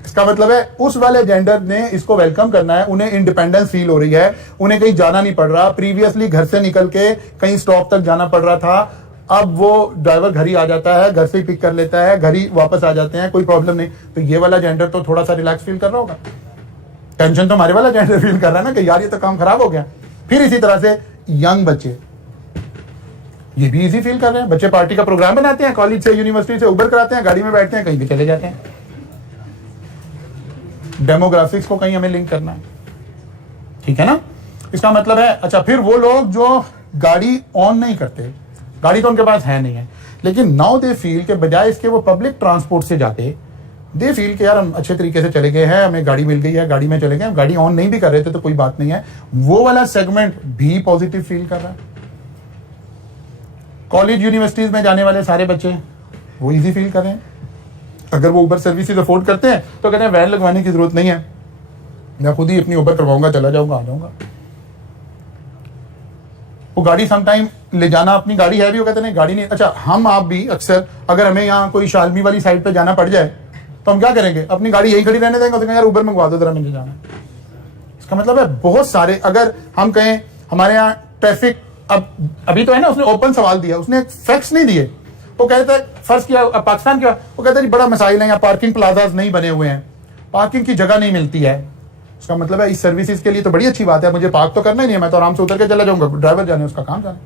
इसका मतलब है उस वाले जेंडर ने इसको वेलकम करना है, उन्हें इंडिपेंडेंस फील हो रही है, उन्हें कहीं जाना नहीं पड़ रहा। प्रीवियसली घर से निकल के कहीं स्टॉप तक जाना पड़ रहा था, अब वो ड्राइवर घर ही आ जाता है, घर से ही पिक कर लेता है, घर ही वापस आ जाते हैं, कोई प्रॉब्लम नहीं। तो ये वाला जेंडर तो थोड़ा सा रिलैक्स फील कर रहा होगा, टेंशन तो हमारे वाला जेंडर फील कर रहा है ना कि यार ये तो काम खराब हो गया। फिर इसी तरह से यंग बच्चे, ये भी इजी फील कर रहे हैं। बच्चे पार्टी का प्रोग्राम बनाते हैं, कॉलेज से यूनिवर्सिटी से उबर कराते हैं, गाड़ी में बैठते हैं, कहीं भी चले जाते हैं। डेमोग्राफिक्स को कहीं हमें लिंक करना है, ठीक है ना। इसका मतलब है, अच्छा फिर वो लोग जो गाड़ी ऑन नहीं करते, गाड़ी तो उनके पास है नहीं है, लेकिन नाउ दे फील के बजाय इसके वो पब्लिक ट्रांसपोर्ट से जाते, दे फील के यार हम अच्छे तरीके से चले गए हैं, हमें गाड़ी मिल गई है, गाड़ी में चले गए, गाड़ी ऑन नहीं भी कर रहे थे तो कोई बात नहीं है। वो वाला सेगमेंट भी पॉजिटिव फील कर रहा है। कॉलेज यूनिवर्सिटीज में जाने वाले सारे बच्चे वो इजी फील कर रहे हैं। अगर वो उबर सर्विसेज अफोर्ड करते हैं तो कहते हैं वैन लगवाने की जरूरत नहीं है, मैं खुद ही अपनी उबर करवाऊंगा, चला जाऊंगा, आ जाऊंगा। वो गाड़ी समटाइम ले जाना, अपनी गाड़ी है भी, वो कहते नहीं गाड़ी नहीं। अच्छा हम आप भी अक्सर अगर हमें यहाँ कोई शालमी वाली साइड पे जाना पड़ जाए तो हम क्या करेंगे, अपनी गाड़ी यही खड़ी रहने देंगे, तो यार उबर मंगवा दो जरा, मुझे जाना है। इसका मतलब है बहुत सारे, अगर हम कहें हमारे यहाँ ट्रैफिक अभी तो है ना, उसने ओपन सवाल दिया, उसने फैक्ट्स नहीं दिए। वो कहता है फर्ज किया पाकिस्तान का, वो कहता है बड़ा मसाइल है, यहाँ पार्किंग प्लाजाज नहीं बने हुए हैं, पार्किंग की जगह नहीं मिलती है। इसका मतलब है इस सर्विसेज के लिए तो बड़ी अच्छी बात है, मुझे पार्क तो करना ही नहीं है, मैं तो आराम से उतर के चला जाऊंगा, ड्राइवर जाने उसका काम जाने।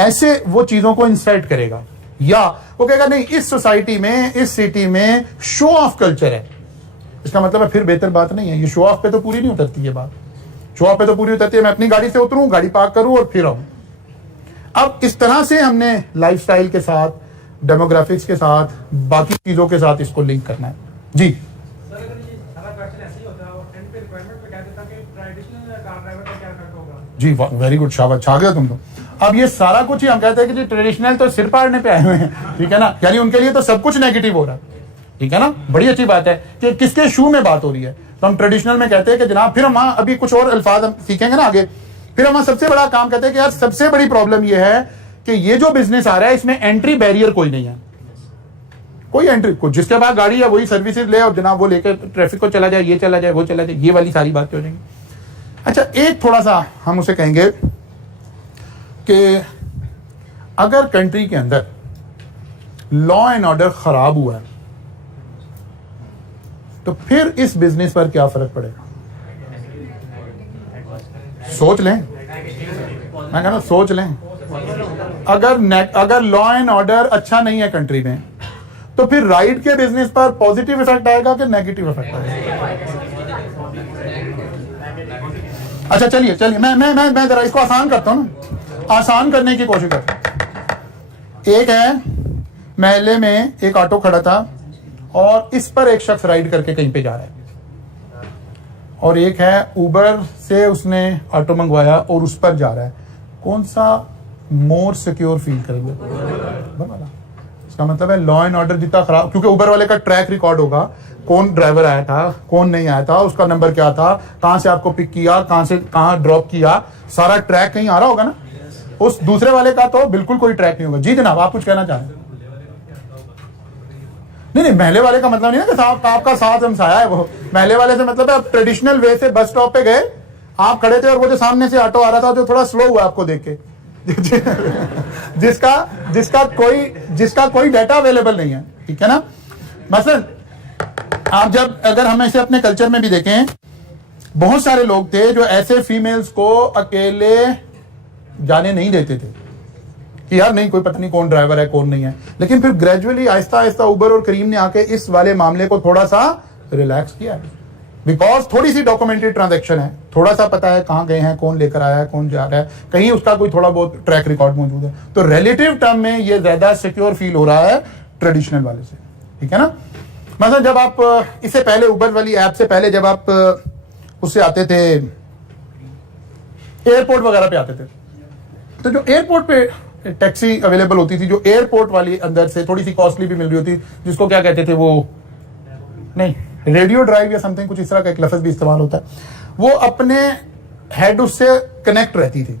ऐसे वो चीजों को इंसर्ट करेगा, या वो कहेगा नहीं इस सोसाइटी में, इस सिटी में शो ऑफ कल्चर है। इसका मतलब है फिर बेहतर बात नहीं है, ये शो ऑफ पे तो पूरी नहीं उतरती है बात। शो ऑफ पे तो पूरी उतरती है, मैं अपनी गाड़ी से उतरूं, गाड़ी पार्क करूं और फिर आऊं। अब इस तरह से हमने लाइफस्टाइल के साथ, डेमोग्राफिक्स के साथ, बाकी चीजों के साथ इसको लिंक करना है। जी जी, वेरी गुड, शाबाश, छा गया तुम तो। अब ये सारा कुछ ही हम कहते हैं कि जी ट्रेडिशनल तो सिर पाड़ने पे आए हुए हैं, ठीक है ना, यानी उनके लिए तो सब कुछ नेगेटिव हो रहा है, ठीक है ना। बड़ी अच्छी बात है कि किसके शू में बात हो रही है। तो हम ट्रेडिशनल में कहते हैं कि जनाब, फिर हम अभी कुछ और अल्फाज हम सीखेंगे ना आगे, फिर हम सबसे बड़ा काम कहते हैं कि यार सबसे बड़ी प्रॉब्लम यह है कि ये जो बिजनेस आ रहा है इसमें एंट्री बैरियर कोई नहीं है, कोई एंट्री, कोई जिसके पास गाड़ी है वही सर्विसेज ले और जनाब वो लेकर ट्रैफिक को चला जाए, ये चला जाए, वो चला जाए, ये वाली सारी बातें हो जाएंगी। अच्छा एक थोड़ा सा हम उसे कहेंगे कि अगर कंट्री के अंदर लॉ एंड ऑर्डर खराब हुआ है तो फिर इस बिजनेस पर क्या फर्क पड़ेगा। सोच लें, मैं कहना सोच लें, अगर लॉ एंड ऑर्डर अच्छा नहीं है कंट्री में तो फिर राइड के बिजनेस पर पॉजिटिव इफेक्ट आएगा कि नेगेटिव इफेक्ट आएगा। अच्छा चलिए चलिए मैं जरा इसको आसान करता हूं ना, आसान करने की कोशिश करता हूं। एक है महल्ले में एक ऑटो खड़ा था और इस पर एक शख्स राइड करके कहीं पे जा रहा है, और एक है उबर से उसने ऑटो मंगवाया और उस पर जा रहा है। कौन सा मोर सिक्योर फील करेंगे? इसका मतलब है लॉ एंड ऑर्डर जितना खराब, क्योंकि उबर वाले का ट्रैक रिकॉर्ड होगा, कौन ड्राइवर आया था, कौन नहीं आया था, उसका नंबर क्या था, कहां से आपको पिक किया, कहां से कहां ड्रॉप किया, सारा ट्रैक कहीं आ रहा होगा ना। उस दूसरे वाले का तो बिल्कुल कोई ट्रैक नहीं होगा। जी जनाब, आप कुछ कहना चाहें? नहीं, महले वाले का मतलब नहीं है कि साहब आपका साथ हमसाया है। वो महले वाले से मतलब है आप ट्रेडिशनल वे से बस स्टॉप पे गए, आप खड़े थे और वो जो सामने से ऑटो आ रहा था जो थोड़ा स्लो हुआ आपको देख के जिसका कोई डाटा अवेलेबल नहीं है, ठीक है ना। मसलन आप जब, अगर हम ऐसे अपने कल्चर में भी देखें, बहुत सारे लोग थे जो ऐसे फीमेल्स को अकेले जाने नहीं देते थे कि यार नहीं, कोई पता नहीं कौन ड्राइवर है कौन नहीं है। लेकिन फिर ग्रेजुअली आहिस्ता आहिस्ता उबर और करीम ने आके इस वाले मामले को थोड़ा सा रिलैक्स किया, बिकॉज थोड़ी सी डॉक्यूमेंटेड ट्रांजैक्शन है, थोड़ा सा पता है कहां गए हैं, कौन लेकर आया है, कौन जा रहा है, कहीं उसका कोई थोड़ा बहुत ट्रैक रिकॉर्ड मौजूद है। तो रिलेटिव टर्म में ये ज्यादा सिक्योर फील हो रहा है ट्रेडिशनल वाले से, ठीक है ना। मतलब जब आप इससे पहले उबर वाली ऐप से पहले जब आप उससे आते थे, एयरपोर्ट वगैरह पे आते थे, तो जो एयरपोर्ट पे टैक्सी अवेलेबल होती थी, जो एयरपोर्ट वाली अंदर से थोड़ी सी कॉस्टली भी मिल रही होती, जिसको क्या कहते थे, वो नहीं रेडियो ड्राइव या समथिंग कुछ इस तरह का एक लफ्ज भी इस्तेमाल होता है, वो अपने हेड उससे कनेक्ट रहती थी।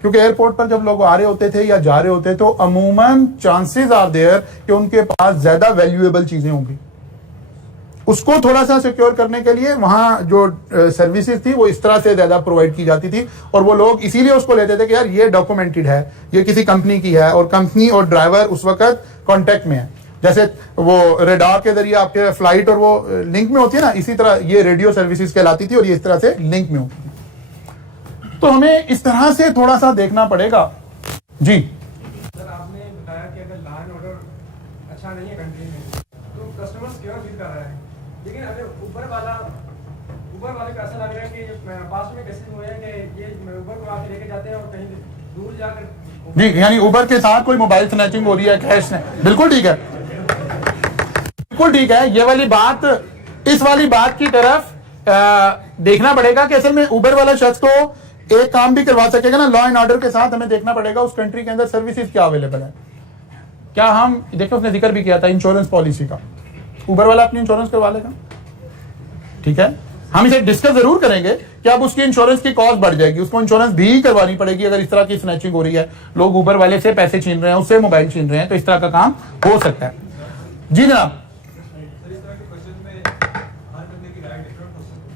क्योंकि एयरपोर्ट पर जब लोग आ रहे होते थे या जा रहे होते तो अमूमन चांसेस आर देयर कि उनके पास ज्यादा वैल्यूएबल चीजें होंगी। उसको थोड़ा सा सिक्योर करने के लिए वहां जो सर्विसेज थी वो इस तरह से ज्यादा प्रोवाइड की जाती थी, और वो लोग इसीलिए उसको लेते थे कि यार ये डॉक्यूमेंटेड है, ये किसी कंपनी की है, और कंपनी और ड्राइवर उस वक्त कॉन्टेक्ट में है। जैसे वो रेडार के जरिए आपके फ्लाइट और वो लिंक में होती है ना, इसी तरह ये रेडियो सर्विसेज कहलाती थी और ये इस तरह से लिंक में होती थी। तो हमें इस तरह से थोड़ा सा देखना पड़ेगा जी सर आपने बताया कि अगर लॉ एंड ऑर्डर अच्छा नहीं है कंट्री में तो कस्टमर्स क्यों फील कर रहा है, लेकिन अगर ऊबर वाले को ऐसा लग रहा है कि पास में केसेस हुए हैं कि ये ऊबर को आके लेके जाते हैं और कहीं दूर जाकर जी, यानी ऊबर के साथ कोई मोबाइल स्नैचिंग हो रही है, कैश ने, बिल्कुल ठीक है, बिल्कुल ठीक है। ये वाली बात, इस वाली बात की तरफ देखना पड़ेगा कि असल में ऊबर वाला शख्स को एक काम भी करवा सकेगा ना लॉ एंड ऑर्डर के साथ, हमें देखना पड़ेगा उस कंट्री के अंदर सर्विसेज क्या अवेलेबल है। क्या हम देखो, उसने जिक्र भी किया था इंश्योरेंस पॉलिसी का, ऊबर वाला अपनी इंश्योरेंस करवा लेगा, ठीक है। हम इसे डिस्कस जरूर करेंगे कि अब उसकी इंश्योरेंस की कॉस्ट बढ़ जाएगी, उसको इंश्योरेंस भी करवानी पड़ेगी अगर इस तरह की स्नैचिंग हो रही है, लोग ऊबर वाले से पैसे छीन रहे हैं, उससे मोबाइल छीन रहे हैं, तो इस तरह का काम हो सकता है। जी जनाब,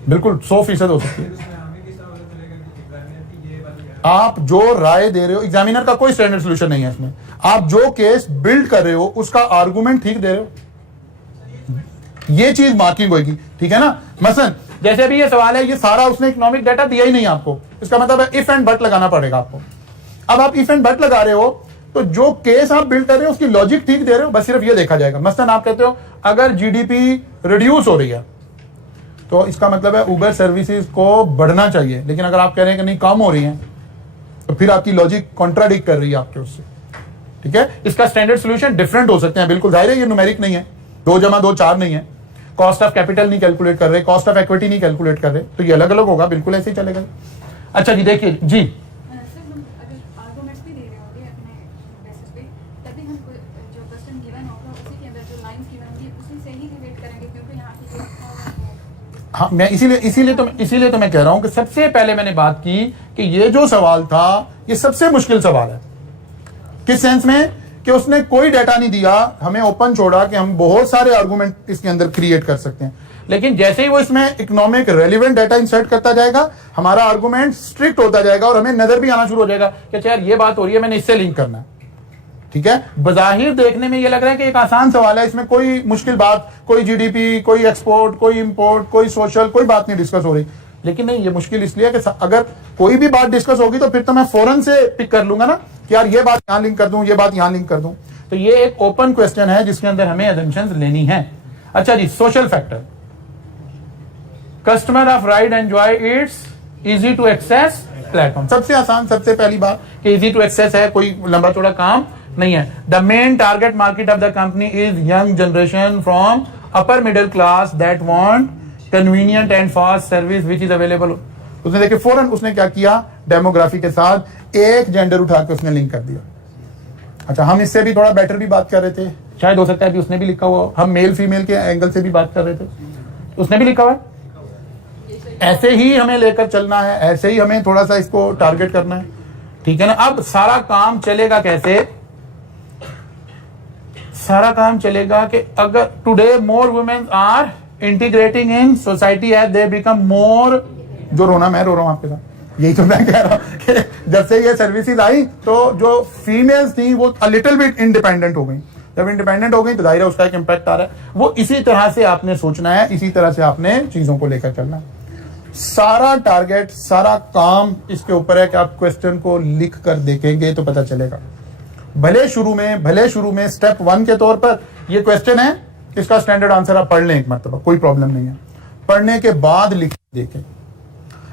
बिल्कुल 100% हो सकती है। आप जो राय दे रहे हो, एग्जामिनर का कोई स्टैंडर्ड सोल्यूशन नहीं है इसमें, आप जो केस बिल्ड कर रहे हो उसका आर्गुमेंट ठीक दे रहे हो, ये चीज मार्किंग होगी, ठीक है ना। मसलन जैसे अभी ये सवाल है, ये सारा उसने इकोनॉमिक डाटा दिया ही नहीं आपको, इसका मतलब है इफ एंड बट लगाना पड़ेगा आपको। अब आप इफ एंड बट लगा रहे हो तो जो केस आप बिल्ड कर रहे हो उसकी लॉजिक ठीक दे रहे हो, बस सिर्फ ये देखा जाएगा। मसलन आप कहते हो अगर जीडीपी रिड्यूस हो रही है तो इसका मतलब है उबर सर्विसेज को बढ़ना चाहिए, लेकिन अगर आप कह रहे हैं कि नहीं कम हो रही है तो फिर आपकी लॉजिक कॉन्ट्राडिक्ट कर रही है आपके उससे, ठीक है। इसका स्टैंडर्ड सोल्यूशन डिफरेंट हो सकते हैं, बिल्कुल जाहिर है ये न्यूमेरिक नहीं है, 2 + 2 4 नहीं है, कॉस्ट ऑफ कैपिटल नहीं कैलकुलेट कर रहे, कॉस्ट ऑफ इक्विटी नहीं कैलकुलेट कर रहे, तो ये अलग अलग होगा, बिल्कुल ऐसे ही चलेगा। अच्छा जी, देखिए जी, हाँ, मैं इसीलिए तो मैं कह रहा हूं कि सबसे पहले मैंने बात की कि ये जो सवाल था ये सबसे मुश्किल सवाल है। किस सेंस में कि उसने कोई डाटा नहीं दिया, हमें ओपन छोड़ा कि हम बहुत सारे आर्गुमेंट इसके अंदर क्रिएट कर सकते हैं, लेकिन जैसे ही वो इसमें इकोनॉमिक रेलिवेंट डाटा इंसर्ट करता जाएगा हमारा आर्गुमेंट स्ट्रिक्ट होता जाएगा और हमें नजर भी आना शुरू हो जाएगा कि यार ये बात हो रही है, मैंने इससे लिंक करना है, ठीक है। बजाहिर देखने में ये लग रहा है कि एक आसान सवाल है, इसमें कोई मुश्किल बात, कोई जीडीपी, कोई एक्सपोर्ट, कोई इंपोर्ट, कोई सोशल, कोई बात नहीं डिस्कस हो रही, लेकिन नहीं, ये मुश्किल इसलिए कि अगर कोई भी बात डिस्कस होगी तो फिर तो मैं फौरन से पिक कर लूंगा ना कि यार ये बात यहां लिंक कर दूं, ये बात यहां लिंक कर दूं। तो ये एक ओपन क्वेश्चन है जिसके अंदर हमें अजम्पशंस लेनी है। अच्छा जी, social factor, customer of ride enjoy it's easy to access platform, सबसे आसान, सबसे पहली बात कि इजी टू एक्सेस है, कोई लंबा चौड़ा काम नहीं है। The main target market of the company is young generation from upper middle class that want convenient and fast service which is available. उसने देखिए फौरन उसने क्या किया, डेमोग्राफी के साथ एक जेंडर उठा के उसने लिंक कर दिया। अच्छा, हम इससे भी थोड़ा बेटर भी बात कर रहे थे, शायद हो सकता है अभी उसने भी लिखा हुआ, हम मेल फीमेल के एंगल से भी बात कर रहे थे, उसने भी लिखा हुआ है। ऐसे ही हमें लेकर चलना है, ऐसे ही हमें थोड़ा सा इसको टारगेट करना है, ठीक है ना। अब सारा काम चलेगा कैसे, सारा काम चलेगा कि अगर today more women are integrating in society as they become more, जो रोना मैं रो रहा हूं आपके साथ, यही तो मैं कह रहा हूं कि जब से ये सर्विसेज आई तो जो फीमेल्स थी वो लिटिल बिट इंडिपेंडेंट हो गई, जब इंडिपेंडेंट हो गई तो जाहिर है उसका एक इंपैक्ट आ रहा है। वो इसी तरह से आपने सोचना है, इसी तरह से आपने चीजों को लेकर चलना है। सारा टारगेट, सारा काम इसके ऊपर है कि आप क्वेश्चन को लिख कर देखेंगे तो पता चलेगा। भले शुरू में स्टेप 1 के तौर पर ये क्वेश्चन है, इसका स्टैंडर्ड आंसर आप पढ़ लें एक मरतबा, कोई प्रॉब्लम नहीं है, पढ़ने के बाद लिख देखें।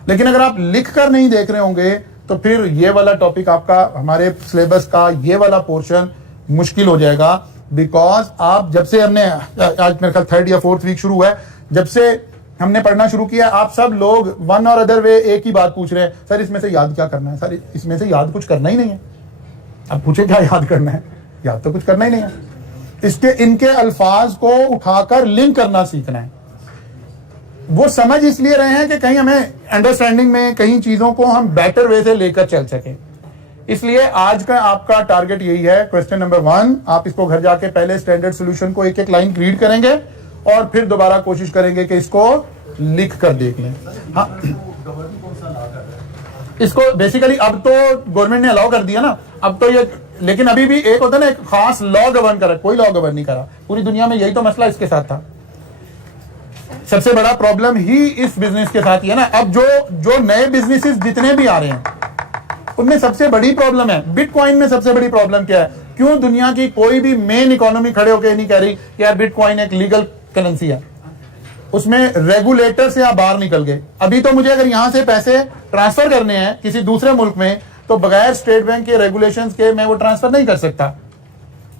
लेकिन अगर आप लिख कर नहीं देख रहे होंगे तो फिर ये वाला टॉपिक आपका, हमारे सिलेबस का ये वाला पोर्शन मुश्किल हो जाएगा। बिकॉज आप जब से हमने, आज मेरे ख्याल 3rd या 4th वीक शुरू हुआ है, जब से हमने पढ़ना शुरू किया, आप सब लोग वन और अदर वे एक ही बात पूछ रहे हैं, सर इसमें से याद क्या करना है, सर इसमें से याद कुछ करना ही नहीं है। अब पूछे क्या याद करना है, याद तो कुछ करना ही नहीं है, इसके इनके अल्फाज को उठाकर लिंक करना सीखना है। वो समझ इसलिए रहे हैं कि कहीं हमें अंडरस्टैंडिंग में कहीं चीजों को हम बेटर वे से लेकर चल सके। इसलिए आज का आपका टारगेट यही है, क्वेश्चन नंबर 1, आप इसको घर जाके पहले स्टैंडर्ड सॉल्यूशन को एक एक लाइन रीड करेंगे और फिर दोबारा कोशिश करेंगे कि इसको लिख कर देख लें। हाँ, इसको बेसिकली अब तो गवर्नमेंट ने अलाउ कर दिया ना, अब तो ये, लेकिन अभी भी एक होता है ना, एक खास लॉ गवर्न करा, कोई लॉ गवर्न नहीं करा पूरी दुनिया में। यही तो मसला इसके साथ था, सबसे बड़ा प्रॉब्लम ही इस बिजनेस के साथ ही है ना। अब जो नए बिजनेसेस जितने भी आ रहे हैं, उनमें सबसे बड़ी प्रॉब्लम है, बिटकॉइन में सबसे बड़ी प्रॉब्लम क्या है? क्यों दुनिया की कोई भी मेन इकोनॉमी खड़े होकर नहीं कह रही कि यार बिटकॉइन एक लीगल करेंसी है, उसमें रेगुलेटर से आप बाहर निकल गए। अभी तो मुझे अगर यहां से पैसे ट्रांसफर करने हैं किसी दूसरे मुल्क में, तो बगैर स्टेट बैंक के रेगुलेशंस के मैं वो ट्रांसफर नहीं कर सकता।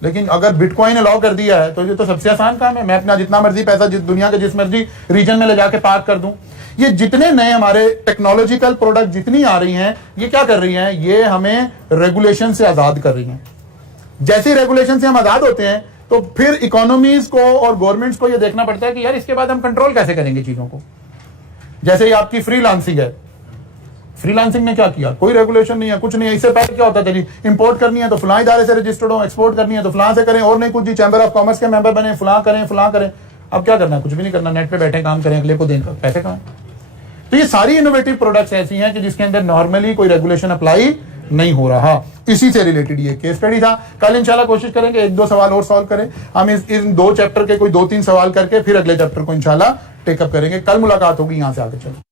लेकिन अगर बिटकॉइन अलाउ कर दिया है तो ये तो सबसे आसान काम है, मैं अपना जितना मर्जी पैसा दुनिया के जिस मर्जी रीजन में ले जाके पार्क कर दूं। ये जितने नए हमारे टेक्नोलॉजिकल प्रोडक्ट जितनी आ रही हैं, ये क्या कर रही हैं? ये हमें रेगुलेशन से आजाद कर रही हैं। जैसे रेगुलेशन से हम आजाद होते हैं तो फिर इकोनॉमीज को और गवर्नमेंट्स को ये देखना पड़ता है कि यार इसके बाद हम कंट्रोल कैसे करेंगे चीजों को। जैसे ही आपकी फ्रीलांसिंग है, फ्रीलांसिंग ने क्या किया? कोई रेगुलेशन नहीं है, कुछ नहीं है। इससे पहले क्या होता था जी, इंपोर्ट करनी है तो फलां इदारे से रजिस्टर्ड हो, एक्सपोर्ट करनी है तो फलां से करें, और नहीं कुछ जी, चैंबर ऑफ कॉमर्स के मेंबर बने, फलां करें। अब क्या करना है? कुछ भी नहीं करना, नेट पे बैठे काम करें, अगले को देकर पैसे कमाएं। तो ये सारी इनोवेटिव प्रोडक्ट्स ऐसी हैं कि जिसके अंदर नॉर्मली कोई रेगुलेशन अप्लाई नहीं हो रहा। इसी से रिलेटेड ये केस स्टडी था। कल इंशाल्लाह कोशिश करेंगे 1-2 सवाल और सॉल्व करें हम इन 2 चैप्टर के, कोई 2-3 सवाल करके फिर अगले चैप्टर को इंशाल्लाह टेकअप करेंगे। कल मुलाकात होगी, यहां से आगे चलो।